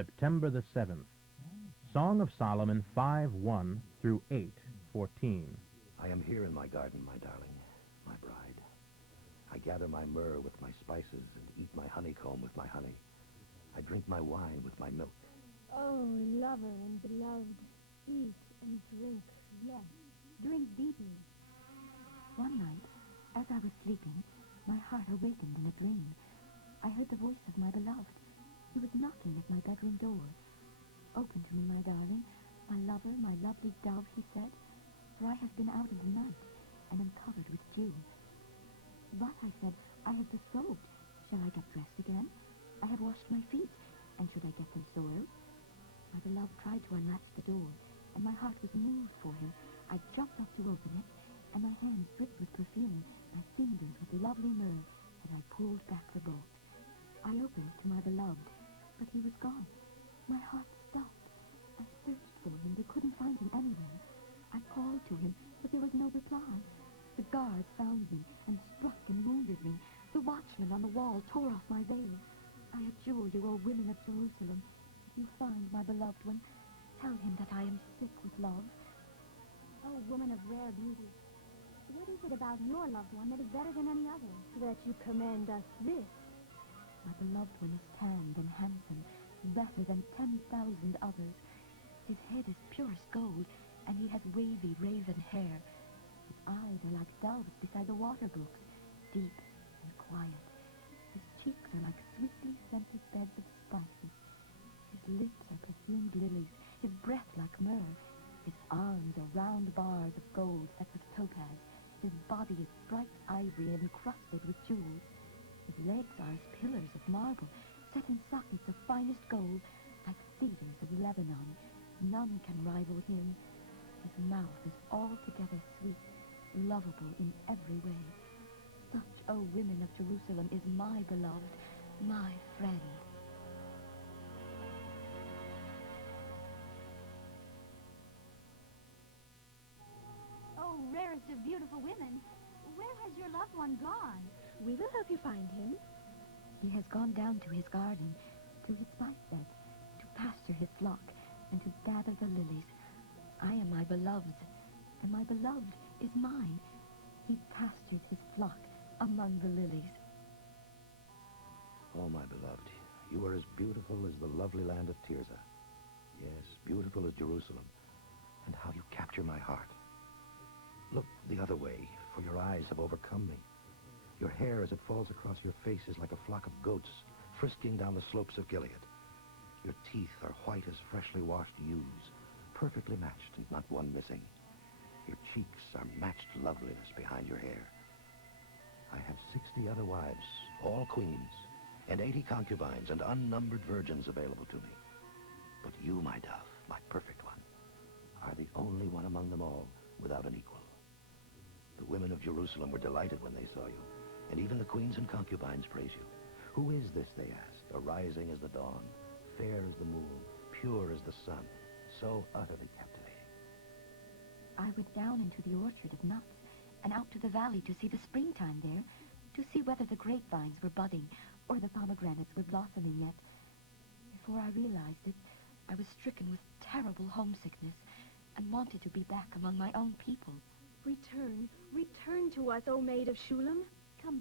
September the 7th. Song of Solomon 5:1 through 8:14. I am here in my garden, my darling, my bride. I gather my myrrh with my spices and eat my honeycomb with my honey. I drink my wine with my milk. Oh, lover and beloved, eat and drink, yes, drink deeply. One night, as I was sleeping, my heart awakened in a dream. I heard the voice of my beloved. He was knocking at my bedroom door. "Open to me, my darling, my lover, my lovely dove," he said, "for I have been out in the night and am covered with dew." "But," I said, "I have the soap. Shall I get dressed again? I have washed my feet, and should I get them soiled?" My beloved tried to unlatch the door, and my heart was moved for him. I jumped up to open it, and my hands dripped with perfume, my fingers with lovely myrrh, as I pulled back the bolt. I opened to my beloved, but he was gone. My heart stopped. I searched for him, but couldn't find him anywhere. I called to him, but there was no reply. The guards found me and struck and wounded me. The watchman on the wall tore off my veil. I adjure you, O women of Jerusalem, if you find my beloved one, tell him that I am sick with love. Oh, woman of rare beauty, what is it about your loved one that is better than any other, that you command us this? My beloved one is tanned and handsome, better than 10,000 others. His head is purest gold, and he has wavy raven hair. His eyes are like doves beside the water brooks, deep and quiet. His cheeks are like sweetly scented beds of spices. His lips are perfumed lilies, his breath like myrrh. His arms are round bars of gold set with topaz. His body is striped ivory encrusted with jewels. His legs are as pillars of marble, set in sockets of finest gold, like cedars of Lebanon. None can rival him. His mouth is altogether sweet, lovable in every way. Such, O women of Jerusalem, is my beloved, my friend. Oh, rarest of beautiful women, where has your loved one gone? We will help you find him. He has gone down to his garden, to his spice beds, to pasture his flock, and to gather the lilies. I am my beloved's, and my beloved is mine. He pastures his flock among the lilies. Oh, my beloved, you are as beautiful as the lovely land of Tirzah. Yes, beautiful as Jerusalem. And how you capture my heart. Look the other way, for your eyes have overcome me. Your hair, as it falls across your face, is like a flock of goats frisking down the slopes of Gilead. Your teeth are white as freshly washed ewes, perfectly matched and not one missing. Your cheeks are matched loveliness behind your hair. I have 60 other wives, all queens, and 80 concubines and unnumbered virgins available to me. But you, my dove, my perfect one, are the only one among them all without an equal. The women of Jerusalem were delighted when they saw you, and even the queens and concubines praise you. Who is this, they asked, arising as the dawn, fair as the moon, pure as the sun, so utterly captivating? I went down into the orchard of nuts and out to the valley to see the springtime there, to see whether the grapevines were budding or the pomegranates were blossoming yet. Before I realized it, I was stricken with terrible homesickness and wanted to be back among my own people. Return to us, O maid of Shulam. Come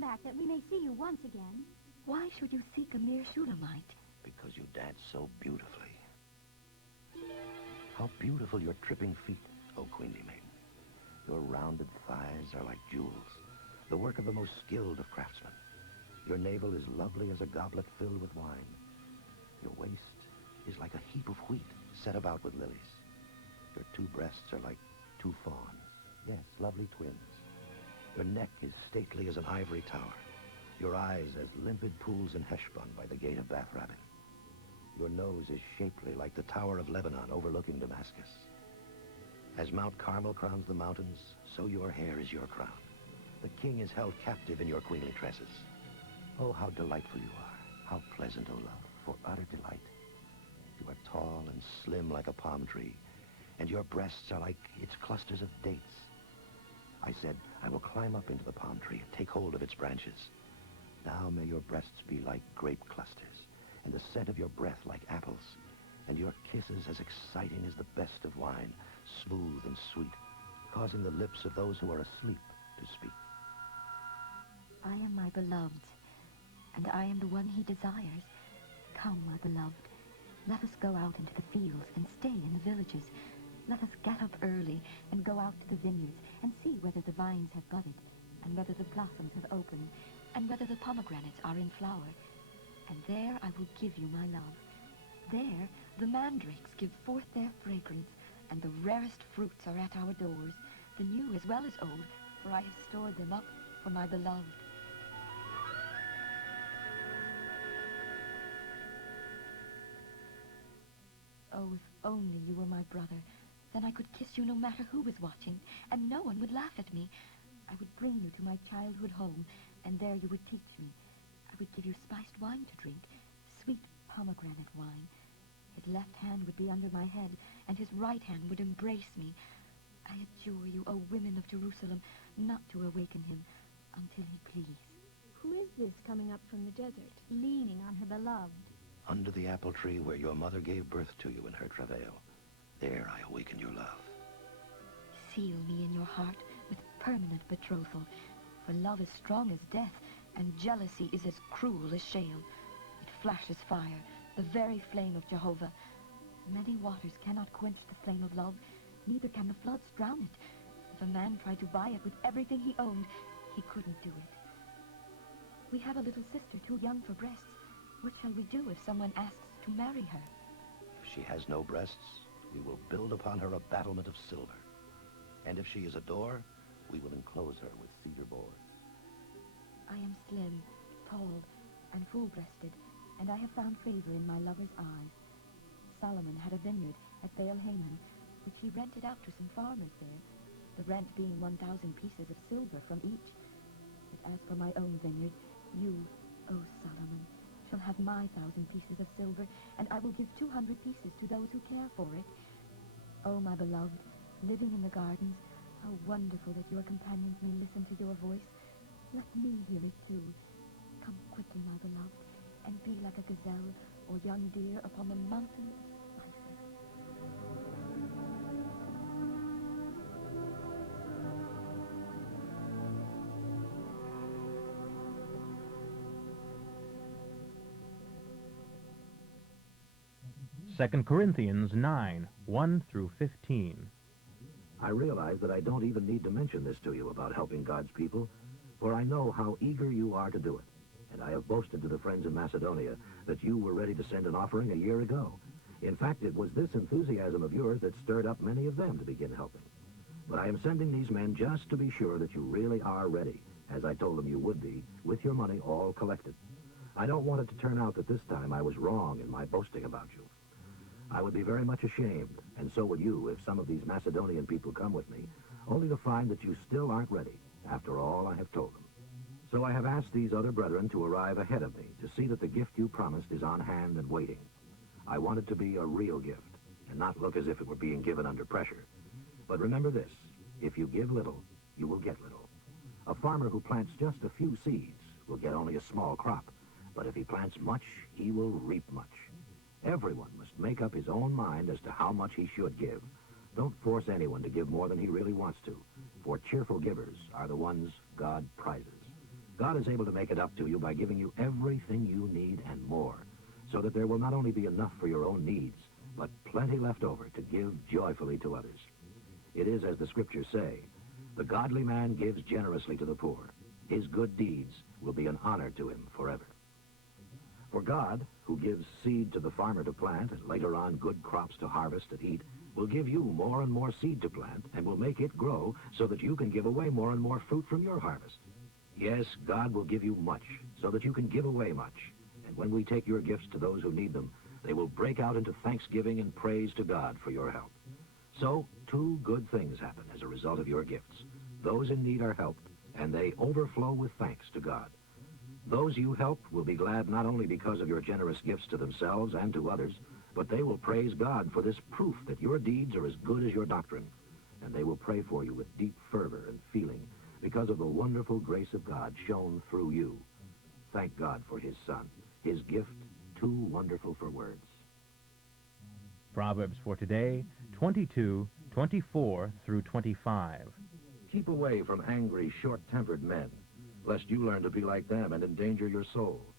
back, that we may see you once again. Why should you seek a mere Shulamite? Because you dance so beautifully. How beautiful your tripping feet, O queenly maiden. Your rounded thighs are like jewels, the work of the most skilled of craftsmen. Your navel is lovely as a goblet filled with wine. Your waist is like a heap of wheat set about with lilies. Your two breasts are like two fawns. Yes, lovely twins. Your neck is stately as an ivory tower. Your eyes as limpid pools in Heshbon by the gate of Bath Rabbin. Your nose is shapely like the Tower of Lebanon overlooking Damascus. As Mount Carmel crowns the mountains, so your hair is your crown. The king is held captive in your queenly tresses. Oh, how delightful you are. How pleasant, O love, for utter delight. You are tall and slim like a palm tree, and your breasts are like its clusters of dates. I said, I will climb up into the palm tree and take hold of its branches. Now may your breasts be like grape clusters, and the scent of your breath like apples, and your kisses as exciting as the best of wine, smooth and sweet, causing the lips of those who are asleep to speak. I am my beloved's, and I am the one he desires. Come, my beloved, let us go out into the fields and stay in the villages. Let us get up early and go out to the vineyards and see whether the vines have budded, and whether the blossoms have opened, and whether the pomegranates are in flower. And there I will give you my love. There the mandrakes give forth their fragrance, and the rarest fruits are at our doors, the new as well as old, for I have stored them up for my beloved. Oh, if only you were my brother, then I could kiss you no matter who was watching, and no one would laugh at me. I would bring you to my childhood home, and there you would teach me. I would give you spiced wine to drink, sweet pomegranate wine. His left hand would be under my head, and his right hand would embrace me. I adjure you, O women of Jerusalem, not to awaken him until he please. Who is this coming up from the desert, leaning on her beloved? Under the apple tree where your mother gave birth to you in her travail, there I awaken your love. Seal me in your heart with permanent betrothal, for love is strong as death, and jealousy is as cruel as shale. It flashes fire, the very flame of Jehovah. Many waters cannot quench the flame of love, neither can the floods drown it. If a man tried to buy it with everything he owned, he couldn't do it. We have a little sister too young for breasts. What shall we do if someone asks to marry her? If she has no breasts, we will build upon her a battlement of silver. And if she is a door, we will enclose her with cedar boards. I am slim, tall, and full-breasted, and I have found favor in my lover's eyes. Solomon had a vineyard at Baal Haman, which he rented out to some farmers there, the rent being 1,000 pieces of silver from each. But as for my own vineyard, you, O Solomon, shall have my 1,000 pieces of silver, and I will give 200 pieces to those who care for it. O my beloved, living in the gardens, how wonderful that your companions may listen to your voice. Let me hear it too. Come quickly, my beloved, and be like a gazelle or young deer upon the mountain of spices. Second Corinthians 9, 1 through 15. I realize that I don't even need to mention this to you about helping God's people, for I know how eager you are to do it. And I have boasted to the friends in Macedonia that you were ready to send an offering a year ago. In fact, it was this enthusiasm of yours that stirred up many of them to begin helping. But I am sending these men just to be sure that you really are ready, as I told them you would be, with your money all collected. I don't want it to turn out that this time I was wrong in my boasting about you. I would be very much ashamed, and so would you, if some of these Macedonian people come with me, only to find that you still aren't ready, after all I have told them. So I have asked these other brethren to arrive ahead of me to see that the gift you promised is on hand and waiting. I want it to be a real gift, and not look as if it were being given under pressure. But remember this, if you give little, you will get little. A farmer who plants just a few seeds will get only a small crop, but if he plants much, he will reap much. Everyone must make up his own mind as to how much he should give. Don't force anyone to give more than he really wants to, for cheerful givers are the ones God prizes. God is able to make it up to you by giving you everything you need and more, so that there will not only be enough for your own needs, but plenty left over to give joyfully to others. It is as the scriptures say, the godly man gives generously to the poor. His good deeds will be an honor to him forever. For God, who gives seed to the farmer to plant and later on good crops to harvest and eat, will give you more and more seed to plant and will make it grow so that you can give away more and more fruit from your harvest. Yes, God will give you much so that you can give away much. And when we take your gifts to those who need them, they will break out into thanksgiving and praise to God for your help. So, two good things happen as a result of your gifts. Those in need are helped, and they overflow with thanks to God. Those you help will be glad not only because of your generous gifts to themselves and to others, but they will praise God for this proof that your deeds are as good as your doctrine. And they will pray for you with deep fervor and feeling because of the wonderful grace of God shown through you. Thank God for his Son, his gift too wonderful for words. Proverbs for today, 22:24 through 25. Keep away from angry, short-tempered men, lest you learn to be like them and endanger your soul.